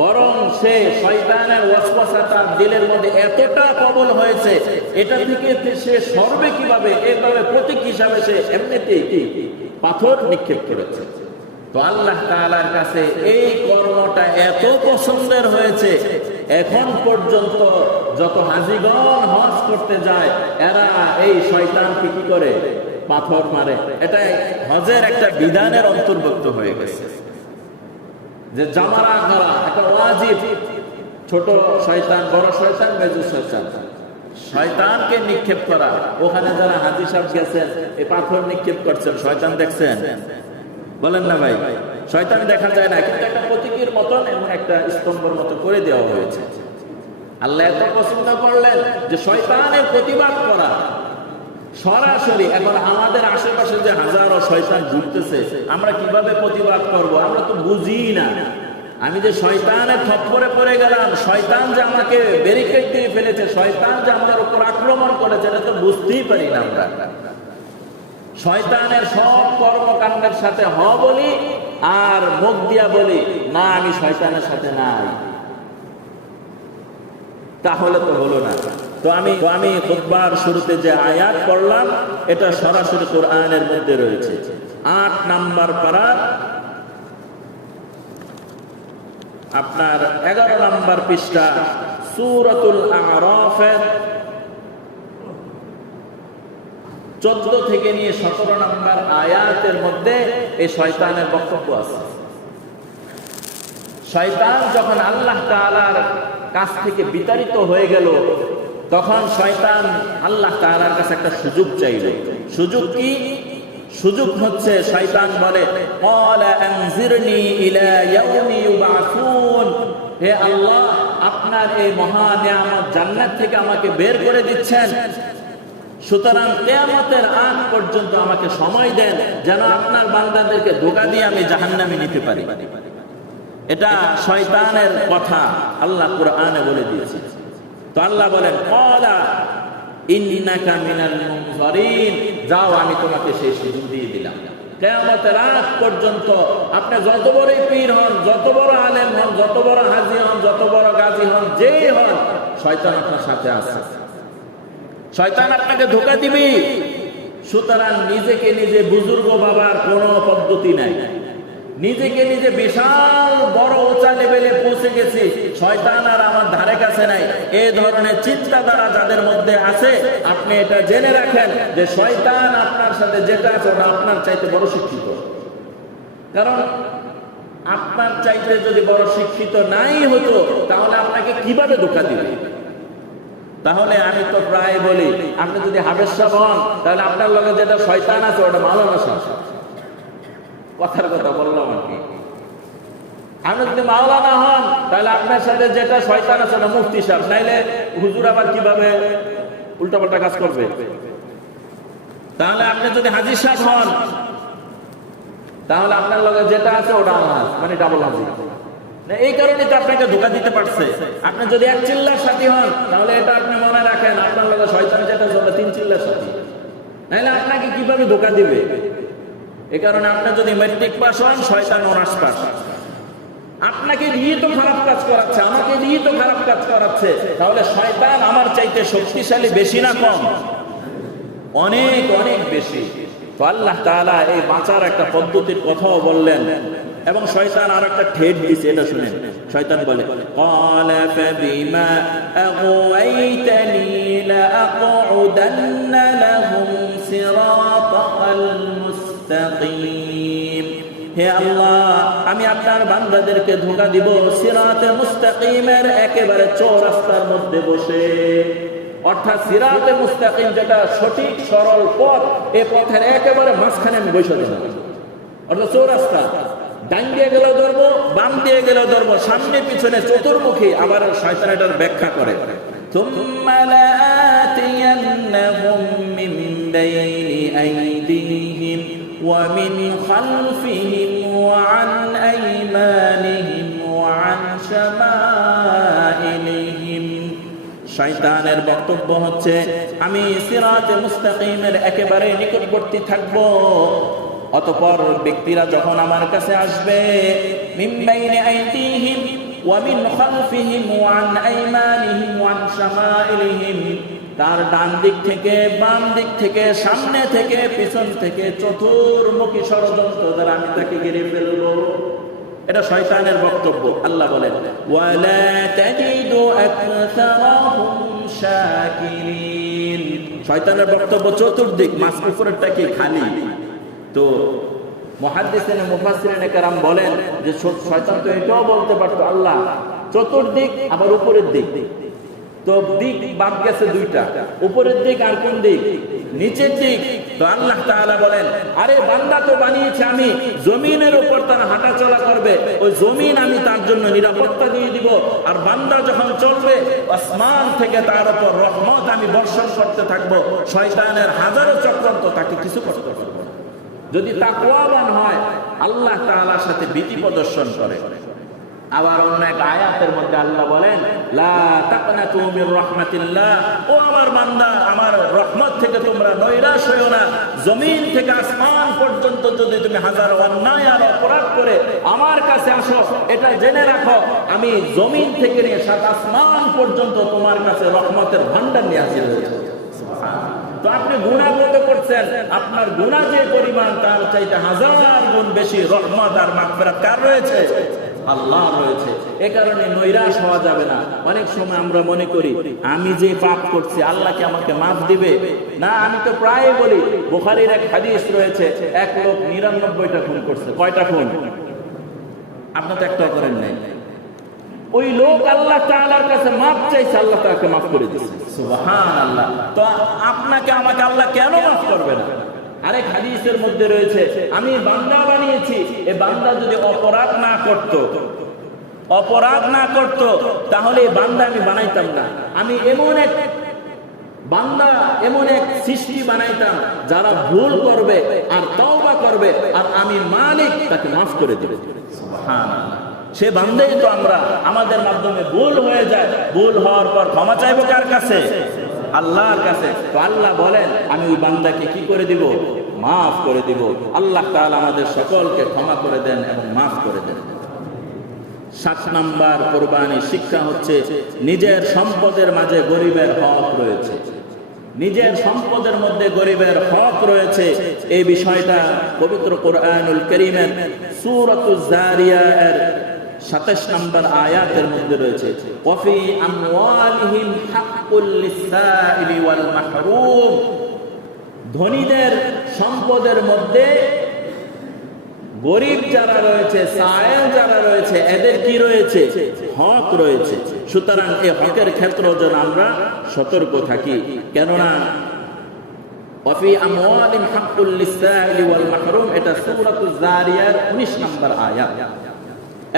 বরং সে শয়তানের ওয়াসওয়াসা তার দিলের মধ্যে এতটা প্রবল হয়েছে, এটা থেকে সে সরবে কিভাবে, এইভাবে প্রতীক হিসাবে সে এমনিতেই কি পাথর নিক্ষেপ করেছে। তো আল্লাহ তাআলার কাছে এই কর্মটা এত পছন্দের হয়েছে, এখন পর্যন্ত যত হাজীগণ হজ করতে যায় এরা এই শয়তানকে কি করে? পাথর মারে। এটা হজের একটা বিধানের অন্তর্ভুক্ত হয়ে গেছে যে জামারা করা একটা ওয়াজিব। ছোট শয়তান, বড় শয়তান, মেজু শয়তান, শয়তানকে নিক্ষেপ করা। ওখানে যারা হাজী সাহেব গেছেন এই পাথর নিক্ষেপ করছেন, শয়তান দেখছেন? বলেন না ভাই? শয়তান দেখা যায় না, কিন্তু একটা প্রতীকীর মতন এবং একটা স্তম্ভের মতো করে দেওয়া হয়েছে। আল্লাহ এত পছন্দ করলেন যে শয়তানের প্রতিবাদ করা সরাসরি। এখন আমাদের আশেপাশে যে হাজারো শয়তান ঘুরতেছে, আমরা কিভাবে প্রতিবাদ করব? আমরা তো বুঝি না। আমি যে শয়তানের থপ্পরে পড়ে গেলাম, শয়তান যে আমাকে ব্যারিকেড দিয়ে ফেলেছে, শয়তান যে আমার উপর আক্রমণ করেছে, এটা তো বুঝতেই পারি না আমরা। শয়তানের সব কর্মকাণ্ডের সাথে হ বলি আর মুখ দিয়া বলি না আমি শয়তানের সাথে নাই, তাহলে তো হলো না। তো আমি খুতবার শুরুতে যে আয়াত পড়লাম এটা সরাসরি কোরআনের মধ্যে রয়েছে। 8 নাম্বার পারার আপনার 11 নাম্বার পৃষ্ঠা সূরাতুল আ'রাফের 14 থেকে নিয়ে 17 নাম্বার আয়াতের মধ্যে এই শয়তানের বক্তব্য আছে। শয়তান যখন আল্লাহ তাআলার কাছ থেকে বিতাড়িত হয়ে গেল, তখন শয়তান আল্লাহ তাআলার কাছে একটা সুযোগ চাইল। সুযোগ কি? সুযোগ হচ্ছে শয়তান বলে ক্বালা আনজিরনি ইলা ইয়াউমি ইউবআসুন, হে আল্লাহ আপনার এই মহা নিয়ামত জান্নাত থেকে আমাকে বের করে দিচ্ছেন, সুতরাং কিয়ামতের আগ পর্যন্ত আমাকে সময় দেন যেন আপনার বান্দাদেরকে ধোঁকা দিয়ে আমি জাহান্নামে নিতে পারি। এটা শয়তানের কথা আল্লাহ কুরআনে বলে দিয়েছে। তো আল্লাহ বলেন ক্বালা ইন্নাকা মিনাল মুনজারিন, যাও আমি তোমাকে সেই সুযোগ দিয়ে দিলাম। কিয়ামতের আগ পর্যন্ত আপনি যত বড়ই পীর হন, যত বড় আলেম হন, যত বড় হাজী হন, যত বড় গাজী হন, যেই হন, শয়তান আপনার সাথে আছে। শয়তান আপনাকে ধোঁকা দিবে। সুতরাং নিজেকে নিজে বুজুর্গ বাবার কোনো পদ্ধতি নাই। নিজেকে নিজে বিশাল বড় উঁচা লেভেলে পৌঁছে গেছি, শয়তান আর আমার ধারে কাছে নাই, এই ধরনের চিন্তাধারা যাদের মধ্যে আছে, আপনি এটা জেনে রাখেন যে শয়তান আপনার সাথে যেটা আছে ওটা আপনার চাইতে বড় শিক্ষিত। কারণ আপনার চাইতে যদি বড় শিক্ষিত নাই হতো তাহলে আপনাকে কিভাবে ধোঁকা দিবে? তাহলে আমি তো প্রায় বলি, আপনি যদি হাফেজ সাহেব হন তাহলে আপনার লগে যেটা শয়তান আছে ওটা মাওলানা সাহেব। কথার কথা বললাম আর কি। আপনি যদি মাওলানা হন তাহলে আপনার সাথে যেটা শয়তান আছে ওটা মুফতি সাহেব, নাইলে হুজুর আবার কিভাবে উল্টাপাল্টা কাজ করবে। তাহলে আপনি যদি হাজী সাহেব হন তাহলে আপনার লগে যেটা আছে ওটা আলহাজ, মানে ডাবল হাজী। এই কারণে তো আপনাকে ধোঁকা দিতে পারছে। আপনি যদি 1 চিল্লার সাথী হন তাহলে এটা আপনি মনে রাখেন আপনার লগে শয়তান যেটা আছে ওটা 3 চিল্লার সাথী, নাইলে আপনাকে কিভাবে ধোঁকা দিবে। এই কারণে আপনি যদি ম্যাট্রিক পাস হন, শয়তান অনার্স পাস, আপনাকে দিয়ে তো খারাপ কাজ করাচ্ছে, আমাকে দিয়ে তো খারাপ কাজ করাচ্ছে, তাহলে শয়তান আমার চাইতে শক্তিশালী বেশি না কম? অনেক অনেক বেশি। তো আল্লাহ তাআলা এই বাঁচার একটা পদ্ধতির কথাও বললেন এবং শয়তান আর একটা ঠেট দিয়েছে, এটা শুনেন। শয়তান বলে ক্বালা ফাবিমা আগওয়াইতানি লাআকউদান্না লাহুম সিরাতাল মুস্তাকিম, হে আল্লাহ আমি আপনার বান্দাদেরকে ধোঁকা দিব সিরাতে মুস্তাকিমের একেবারে চৌরাস্তার মধ্যে বসে। অর্থাৎ সিরাতে মুস্তাকিম যেটা সঠিক সরল পথ, এই পথের একেবারে মাঝখানে আমি বসে দেব। অর্থাৎ চৌরাস্তা, ডান দিয়ে গেলেও ধরবো, বাম দিয়ে গেলেও ধরবো, সামনে পিছনে চতুর্মুখী। আবার শয়তান এটার ব্যাখ্যা করে থুম্মা লাআতিয়ান্নাহুম মিন বাইনি আইদিহিম ওয়া মিন খালফিহিম ওয়া আন আইমানিহিম ওয়া আন শামাইলিহিম। শয়তানের বক্তব্য হচ্ছে আমি সিরাতে মুস্তাকিমের একেবারে নিকটবর্তী থাকবো, অতঃপর ব্যক্তিরা যখন আমার কাছে আসবে মিন বাইনি আইদিহিম ওয়া মিন খালফিহিম ওয়া আন আইমানিহিম ওয়া আন শামাইলিহিম, তার ডান দিক থেকে, বাম দিক থেকে, সামনে থেকে, পিছন থেকে, চতুর্মুখী ষড়যন্ত্র দ্বারা আমি তাকে ঘিরে ফেলবো। এটা শয়তানের বক্তব্য। আল্লাহ বলেন ওয়ালা তাজিদু আকসারাহুম শাকিরিন। শয়তানের বক্তব্য চতুর্দিক, মাঝ উপরেরটা কি খালি। তো মুহাদ্দিসিন মুফাসসিরিন কেরাম বলেন যে শয়তান তো এটাও বলতে পারতো আল্লাহ চতুর্দিক আবার উপরের দিক। তো দিক বাদ গেছে দুইটা, উপরের দিক আর কোন দিক? নিচের দিক। তো আল্লাহ তাআলা বলেন, আরে বান্দা তো বানিয়েছে আমি, জমিনের উপর তারা হাঁটাচলা করবে, ওই জমিন আমি তার জন্য নিরাপত্তা দিয়ে দিব। আর বান্দা যখন চলবে, আসমান থেকে তার উপর রহমত আমি বর্ষণ করতে থাকবো, শয়তানের হাজারো চক্রান্ত তাকে কিছু করতে পারবে না। যদি তাকওয়াবান হয়, আল্লাহ তাআলার সাথে ভীতি প্রদর্শন করে। আবার অন্য এক আয়াতের মধ্যে আল্লাহ বলেন, লা তাকনাতু মির রাহমাতিল্লাহ, ও আমার বান্দা, আমার রহমত থেকে তোমরা নৈরাশ হইও না। জমিন থেকে আসমান পর্যন্ত যদি তুমি হাজার অন্যায় আর অপরাধ করে আমার কাছে আসো, এটা জেনে রাখো, আমি জমিন থেকে নিয়ে সাত আসমান পর্যন্ত তোমার কাছে রহমতের ভান্ডার নিয়ে হাজির হয়েছে। তো আপনি গুনাহ কত করছেন, আপনার গুনাহ যে পরিমাণ তার চাইতে হাজার গুণ বেশি রহমত আর মাগফিরাত কার রয়েছে? আল্লাহ রয়েছে। এ কারণে নৈরাশ হওয়া যাবে না। অনেক সময় আমরা মনে করি আমি যে পাপ করছি আল্লাহ কি আমাকে মাফ দিবে? না, আমি তো প্রায় বলি, বুখারীর এক হাদিস রয়েছে, এক লোক 99টা খুন করছে। কয়টা খুন? আপনি তো একটা করেন নাই। ওই লোক আল্লাহ তাআলার কাছে মাফ চাইছে, আল্লাহ তাকে মাফ করে দিয়েছে। সুবহানাল্লাহ। তো আপনাকে আমাকে আল্লাহ কেন মাফ করবে না? আরেক হাদিসের মধ্যে রয়েছে, আমি বান্দা বানিয়েছি, এই বান্দা যদি অপরাধ না করত তাহলে এই বান্দা আমি বানাইতাম না। আমি এমন এক সৃষ্টি বানাইতাম যারা ভুল করবে আর তওবা করবে, আর আমি মালিক তাকে মাফ করে দেব। সুবহানাল্লাহ। সে বান্দাই তো আমরা, আমাদের মাধ্যমে ভুল হয়ে যায়, ভুল হওয়ার পর ক্ষমা চাইবো কার কাছে? আল্লাহর কাছে। তো আল্লাহ বলেন, আমি ওই বান্দাকে কি করে দিব? মাফ করে দিব। আল্লাহ তাআলা আমাদের সকলকে ক্ষমা করে দেন এবং মাফ করে দেন। 7 নাম্বার কুরবানি শিক্ষা হচ্ছে, নিজের সম্পদের মাঝে গরিবের হক রয়েছে। নিজের সম্পদের মধ্যে গরিবের হক রয়েছে। এই বিষয়টা পবিত্র কোরআনুল কারীমের সূরাতুজ যারিয়াতের 27 নম্বর আয়াতের মধ্যে রয়েছে, ওয়াফি আমওয়ালিহিম হাক্কুল লিসাইলি ওয়াল মাহরুম। ধনীদের সম্পদের মধ্যে গরিব যারা রয়েছে, সায়েল যারা রয়েছে, এদের কি রয়েছে? হক রয়েছে। সুতরাং এই হকের ক্ষেত্রে যেন আমরা সতর্ক থাকি। কেননা ওয়াফি আমওয়ালিহিম হাক্কুল লিসাইলি ওয়াল মাহরুম, এটা সূরাতুজ যারিয়াত 19 নম্বর আয়াত।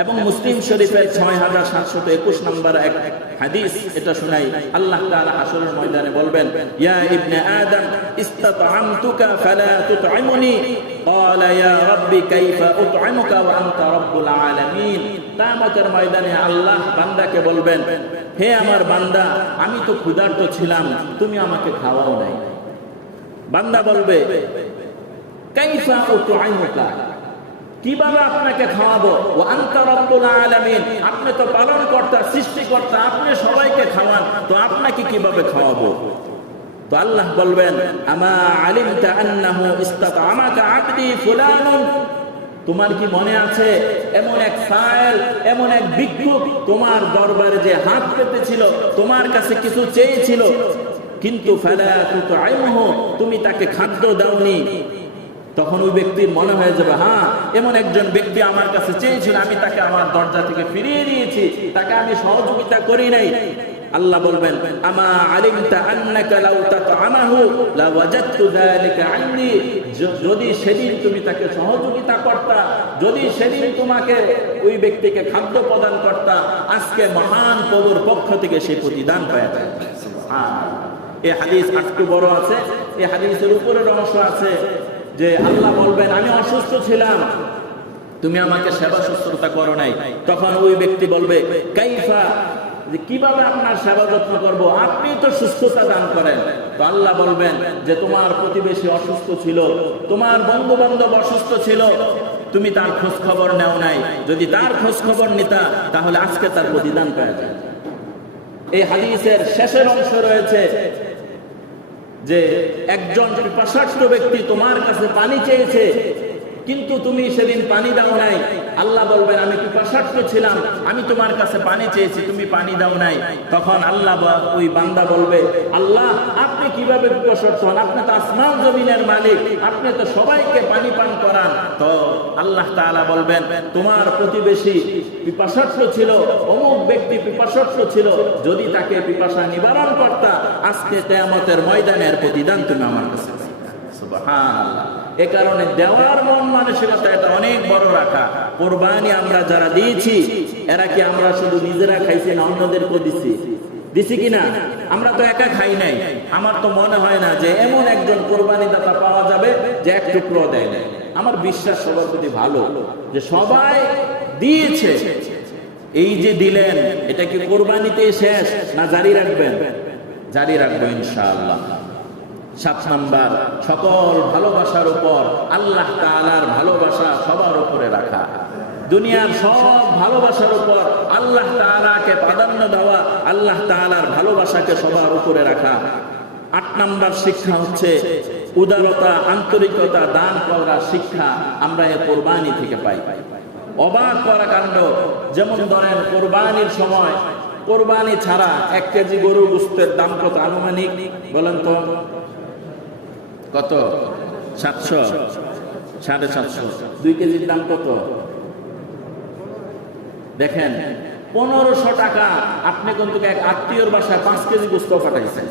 এবং মুসলিম শরীফের 6721 নম্বর এক হাদিস এটা শুনাই, আল্লাহ তাআলা হাশরের ময়দানে বলবেন, ইয়া ইবনে আদম ইসতাতআমতুকা ফালা তুতঈমুনি ক্বালা ইয়া রাব্বি কাইফা উতঈমুকা ওয়া আনতা রাব্বুল আলামিন। কিয়ামতের ময়দানে আল্লাহ বান্দাকে বলবেন, হে আমার বান্দা, আমি তো ক্ষুধার্ত ছিলাম, তুমি আমাকে খাওয়াও নাই। বান্দা বলবে, কাইফা উতঈমুকা, কিভাবে আপনাকে খাওয়াবো? ওয়া আনতা রাব্বুল আলামিন, আপনি তো পালনকর্তা, সৃষ্টিকর্তা, আপনি সবাইকে খাওয়ান, তো আপনাকে কিভাবে খাওয়াবো? তো আল্লাহ বলবেন, আমা আলিমতা আন্নাহু ইসতাতআমাকা আবদি ফুলানুন, তোমার কি মনে আছে এমন এক সায়েল, এমন এক ভিক্ষুক তোমার দরবারে যে হাত পেতেছিল, তোমার কাছে কিছু চেয়েছিল, কিন্তু ফালা তুতঈমুহু, তুমি তাকে খাদ্য দাওনি। তখন ওই ব্যক্তির মনে হয়ে যাবে, হ্যাঁ, এমন একজন ব্যক্তি আমার কাছে চেয়েছিল, আমি তাকে আমার দরজা থেকে ফিরিয়ে দিয়েছি, তাকে আমি সহযোগিতা করি নাই। আল্লাহ বলবেন, আমা আলিমতা আন্নাকা লাউ তাতআমাহু লা ওয়াজাদতু যালিকা আন্নি, যদি সেদিন তুমি তাকে সহযোগিতা করতা, যদি সেদিন তোমাকে ওই ব্যক্তিকে খাদ্য প্রদান করতা, আজকে মহান প্রভুর পক্ষ থেকে সেই প্রতিদান পাওয়া যায়। এই হাদিস একটু বড় আছে, এই হাদিসের উপরের অংশ আছে যে আল্লাহ বলবেন, আমি অসুস্থ ছিলাম, তুমি আমাকে সেবা শুশ্রূষা করো নাই। তখন ওই ব্যক্তি বলবে, কাইফা, যে কিভাবে আপনার সেবা যত্ন করব, আপনি তো সুস্থতা দান করেন। তো আল্লাহ বলবেন যে তোমার প্রতিবেশী অসুস্থ ছিল, তোমার বন্ধু বান্ধব অসুস্থ ছিল, তুমি তার খোঁজ খবর নেও নাই। যদি তার খোঁজ খবর নিতা তাহলে আজকে তার প্রতিদান পাওয়া যায়। এই হাদিসের শেষের অংশ রয়েছে যে একজন পিপাসার্ত ব্যক্তি তোমার কাছে পানি চেয়েছে, কিন্তু তুমি সেদিন পানি দাও নাই। আল্লাহ বলবেন, আমি পিপাসার্ত ছিলাম, আমি তোমার কাছে পানি চেয়েছি, তুমি পানি দাও নাই। তখন আল্লাহ ওই বান্দা বলবে, আল্লাহ, আপনি কিভাবে পিপাসার্ত হন? আপনি তো আসমান জমিনের মালিক, আপনি তো সবাইকে পানি পান করান। তো আল্লাহ তাআলা বলবেন, তোমার প্রতিবেশী পিপাসার্ত ছিল, অমুক ব্যক্তি পিপাসার্ত ছিল, যদি তাকে পিপাসা নিবারণ করতা, আজকে কিয়ামতের ময়দানের প্রতিদান তুমি আমার কাছে। সুবহানাল্লাহ। এ কারণে দেওয়ার মন মানসিকতা এটা অনেক বড় রাখা। কোরবানি আমরা যারা দিয়েছি, এরা কি আমরা শুধু নিজেরা খাইছি না অন্যদেরকেও দিছি কিনা? আমরা তো একা খাই নাই। আমার তো মনে হয় না যে এমন একজন কোরবানি দাতা পাওয়া যাবে যে এক টুকরো দেয় নাই। আমার বিশ্বাস সবার প্রতি ভালো যে সবাই দিয়েছে। এই যে দিলেন, এটা কি কোরবানিতে শেষ না জারি রাখবেন? জারি রাখবেন ইনশাআল্লাহ। 7 নাম্বার, সকল ভালোবাসার উপর আল্লাহ তাআলার ভালোবাসা সবার উপরে রাখা। দুনিয়ার সব ভালোবাসার উপর আল্লাহ তাআলাকে প্রাধান্য দেওয়া, আল্লাহ তাআলার ভালোবাসাকে সবার উপরে রাখা। 8 নাম্বার শিক্ষা হচ্ছে উদারতা, আন্তরিকতা, দান করার শিক্ষা আমরা এই কোরবানি থেকে পাই। অবাক করা কাণ্ড, যেমন ধরেন কোরবানির সময়, কোরবানি ছাড়া 1 কেজি গরুর গোশতের দাম কত আনুমানিক বলেন তো? কত? 700, 750। 2 কেজির দাম কত? দেখেন 1500 টাকা। আপনি কিন্তু এক আত্মীয়র বাসায় 5 কেজি গোশত পাঠাইছেন,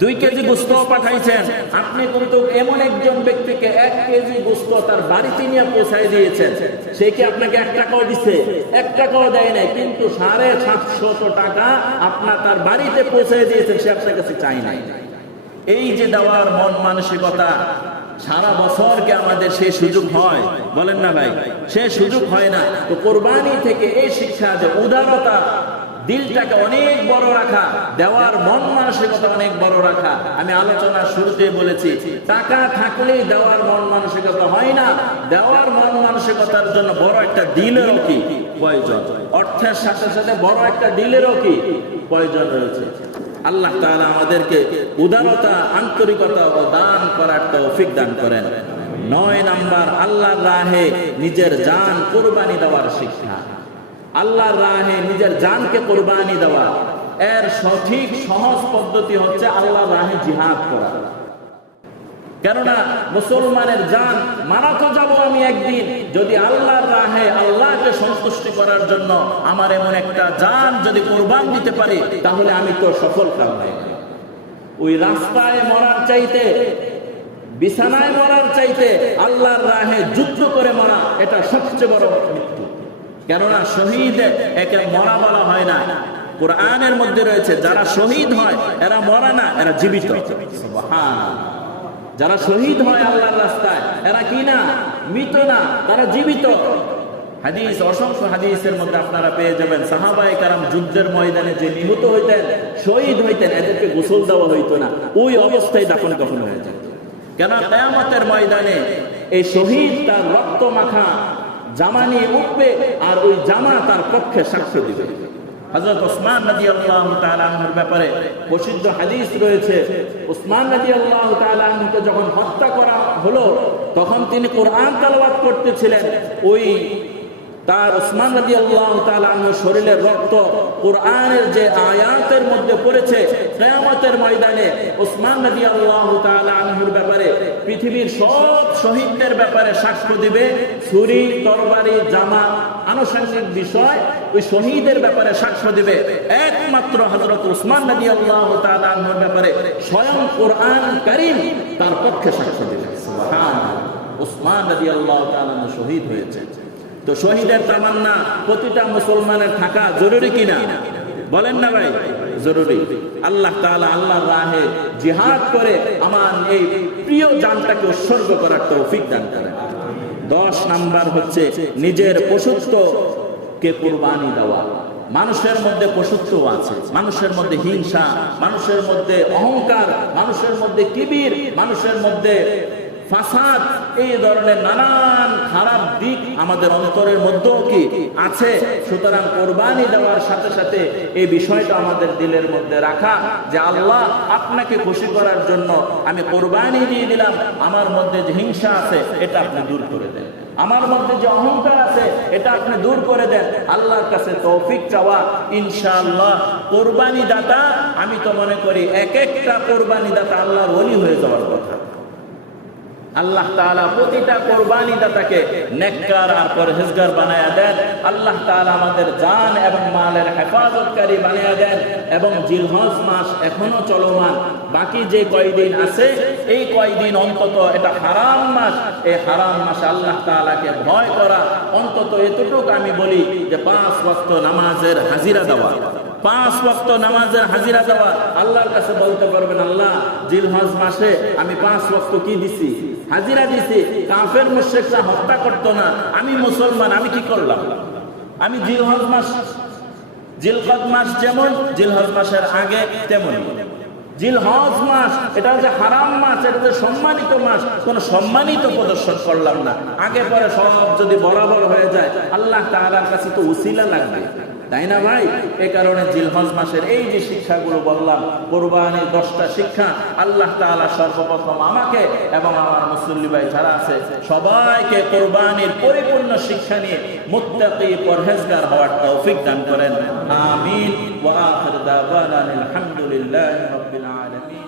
2 কেজি গোশত পাঠাইছেন। আপনি কিন্তু এমন একজন ব্যক্তিকে 1 কেজি গোশত তার বাড়িতে নিয়ে পৌঁছায় দিয়েছেন। সে কি আপনাকে 1 টাকাও দিছে? 1 টাকাও দেয় নাই, কিন্তু 750 টাকা আপনার তার বাড়িতে পৌঁছায় দিয়েছেন, সে আপনার কাছে চাই নাই। এই যে দেওয়ার মন মানসিকতা, সারা বছর কি আমাদের সেই সুযোগ হয়? বলেন না ভাই, সে সুযোগ হয় না। তো কোরবানি থেকে এই শিক্ষা যে উদারতা, দিলটাকে অনেক বড় রাখা, দেওয়ার মন মানসিকতা অনেক বড় রাখা। আমি আলোচনার শুরুতে বলেছি, টাকা থাকলেই দেওয়ার মন মানসিকতা হয় না। দেওয়ার মন মানসিকতার জন্য বড় একটা দিলেরও কি প্রয়োজন। অর্থের সাথে সাথে বড় একটা দিলেরও কি প্রয়োজন রয়েছে। আল্লাহ তাআলা আমাদেরকে উদারতা, আন্তরিকতা ও দান করার তৌফিক দান করেন। 9 নাম্বার, আল্লাহর রাহে নিজের জান কোরবানি দেওয়ার শিক্ষা। আল্লাহর রাহে নিজের জানকে কোরবানি দেওয়া, এর সঠিক সহজ পদ্ধতি হচ্ছে আল্লাহর রাহে জিহাদ করা। কেননা মুসলমানের জান মারা তো যাবো আমি একদিন, যদি আল্লাহর রাহে আল্লাহকে সন্তুষ্টি করার জন্য আমার এমন একটা জান যদি কোরবান দিতে পারি, তাহলে আমি তো সফল কাম। ওই রাস্তায় মরার চাইতে, বিছানায় মরার চাইতে আল্লাহর রাহে যুদ্ধ করে মরা, এটা সবচেয়ে বড় মৃত্যু। কেননা শহীদ একে মরা বলা হয় না। কোরআনের মধ্যে রয়েছে যারা শহীদ হয় এরা মরা না, এরা জীবিত। সুবহানাল্লাহ। যারা শহীদ হয় আল্লাহর রাস্তায়, এরা কি না মৃত না, তারা জীবিত। হাদিস, অসংখ্য হাদিসের মধ্যে আপনারা পেয়ে যাবেন, সাহাবায়ে কেরাম যুদ্ধের ময়দানে যে নিহত হইতেন, শহীদ হইতেন, এদেরকে গোসল দেওয়া হইতো না, ওই অবস্থায় দাফন কাফন হয়ে যেত। কেন? কিয়ামতের ময়দানে এই শহীদ তার রক্ত মাখা জামা নিয়ে উঠবে, আর ওই জামা তার পক্ষে সাক্ষ্য দিবে। হযরত ওসমান রাদিয়াল্লাহু তাআলা আনহুর ব্যাপারে প্রসিদ্ধ হাদিস রয়েছে। ওসমান রাদিয়াল্লাহু তাআলা আনহুকে যখন হত্যা করা হলো, তখন তিনি কোরআন তেলাওয়াত করতেছিলেন। ওই তার ওসমান রাদিয়াল্লাহু তাআলা আনহুর শরীরের রক্ত কোরআনের যে আয়াতের মধ্যে পড়েছে, কিয়ামতের ময়দানে ওসমান রাদিয়াল্লাহু তাআলা আনহুর ব্যাপারে পৃথিবীর সব শহীদদের ব্যাপারে সাক্ষ্য দিবে। ছুরি, তরবারি, জামা, আনুষঙ্গিক বিষয় ওই শহীদের ব্যাপারে সাক্ষ্য দিবে। একমাত্র হযরত ওসমান রাদিয়াল্লাহু তাআলা আনহুর ব্যাপারে স্বয়ং কোরআন কারীম তার পক্ষে সাক্ষ্য দিবে। সুবহানাল্লাহ। ওসমান রাদিয়াল্লাহু তাআলা শহীদ হয়েছে। তো শহীদের তামান্না প্রতিটা মুসলমানের থাকা জরুরি কিনা? বলেন না ভাই, জরুরি। আল্লাহ তাআলা আল্লাহর রাহে জিহাদ করে আমার এই প্রিয় জানটাকে উৎসর্গ করার তৌফিক দান করেন। 10 নাম্বার হচ্ছে নিজের পশুত্বকে কুরবানি দেওয়া। মানুষের মধ্যে পশুত্ব আছে, মানুষের মধ্যে হিংসা, মানুষের মধ্যে অহংকার, মানুষের মধ্যে কিবির, মানুষের মধ্যে ফাসাদ, এই ধরনের নানান খারাপ দিক আমাদের অন্তরের মধ্যেও কি আছে। সুতরাং কোরবানি দেওয়ার সাথে সাথে এই বিষয়টা আমাদের দিলের মধ্যে রাখা যে আল্লাহ আপনাকে খুশি করার জন্য আমি কোরবানি দিয়ে দিলাম। আমার মধ্যে যে হিংসা আছে এটা আপনি দূর করে দেন, আমার মধ্যে যে অহংকার আছে এটা আপনি দূর করে দেন। আল্লাহর কাছে তৌফিক চাওয়া। ইনশাআল্লাহ কোরবানি দাতা, আমি তো মনে করি এক একটা কোরবানি দাতা আল্লাহর ওলি হয়ে যাওয়ার কথা। আল্লাহ তাআলা প্রতিটা কুরবানি দাতাকে নেককার আর পরহেজগার বানায়া দেন। আল্লাহ তাআলা আমাদের জান এবং মালের হেফাজতকারী বানায়া দেন। এবং জিলহজ মাস এখনো চলমান, বাকি যে কয়দিন আছে এই কয়দিন অন্তত এটা হারাম মাস, এই হারাম মাসে আল্লাহ তাআলাকে ভয় করা, অন্তত এতটুকু আমি বলি যে 5 ওয়াক্ত নামাজের হাজিরা দেওয়া, 5 ওয়াক্ত নামাজের হাজিরা দেওয়া। আল্লাহর কাছে বলতে পারবেন, আল্লাহ জিলহজ মাসে আমি 5 ওয়াক্ত কি দিছি, হাজিরা দিছি। কাফের মুশরিকরা হত্যা করতো না, আমি মুসলমান, আমি কি করলাম? আমি জিলহজ মাস, জিলকদ মাস যেমন জিলহজ মাসের আগে তেমন। জিলহজ মাস এটা হচ্ছে হারাম মাস, এটা হচ্ছে সম্মানিত মাস, কোন সম্মানিত প্রদর্শন করলাম না। আগে পরে সব যদি বরাবর হয়ে যায় আল্লাহ তাআলার কাছে তো উসিলা লাগবে, তাই না ভাই? এই কারণে জিলহজ মাসের এই যে শিক্ষাগুলো বললাম, কুরবানির 10টা শিক্ষা, আল্লাহ তাআলা সর্বপ্রথম আমাকে এবং আমার মুসল্লি ভাই যারা আছে সবাইকে কুরবানির পরিপূর্ণ শিক্ষা নিয়ে মুত্তাকি পরহেজগার হওয়ার তৌফিক দান করেন। আমিন। ওয়া আখির দাওয়ানা আলহামদুলিল্লাহি রাব্বিল আলামিন।